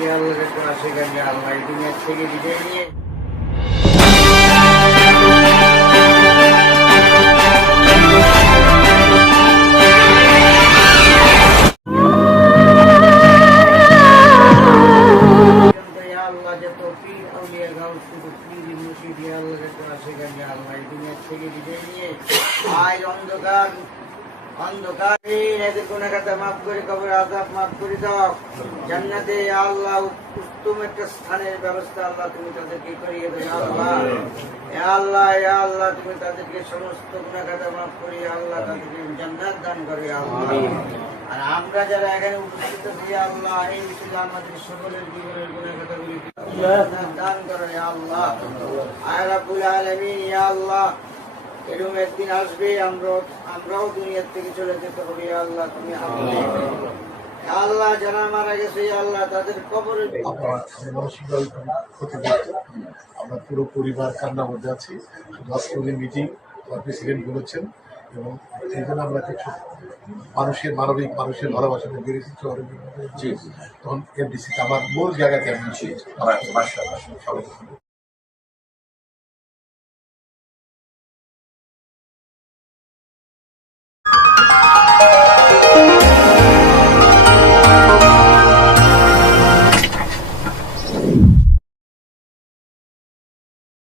একটু আশীর্বাদ নিয়ে আল্লাহ এই দুনিয়ার থেকে বিদায় নিয়ে আয় অন্ধকার অন্ধকার এদের গুণাগাতা মাফ করে কবর আজাব মাফ করে দাও। জান্নাতে আল্লাহ উত্তম একটা স্থানের ব্যবস্থা আল্লাহ তুমি তাদেরকে করিয়ে দেবে আল্লাহ। আল্লাহ আল্লাহ, তুমি তাদেরকে সমস্ত গুণাগাতা মাফ করে আল্লাহ, তাদেরকে জান্নাত দান করে আল্লাহ। আর আমরা যারা এখানে উপস্থিত আছি আল্লাহ, এই ছিল আমাদের সকলের জীবনের গুণাগাতাগুলি দান করো আল্লাহ। রাব্বুল ইয়া আল্লাহ এরকম একদিন আসবে আমরা আমরাও দুনিয়ার থেকে চলে যেতে হবে ইয়া আল্লাহ তুমি আল্লাহ। যারা মারা গেছে আল্লাহ তাদের কবরে আমরা পুরো পরিবার কান্নার মধ্যে আছি। শুধু আজকে মিটিং প্রেসিডেন্ট বলেছেন এবং সেই জন্য আমরা কিছু মানুষের মানবিক মানুষের ভালোবাসাতে বেড়েছি শহরের তখন এমডিসিতে আমার মূল জায়গাতে আমি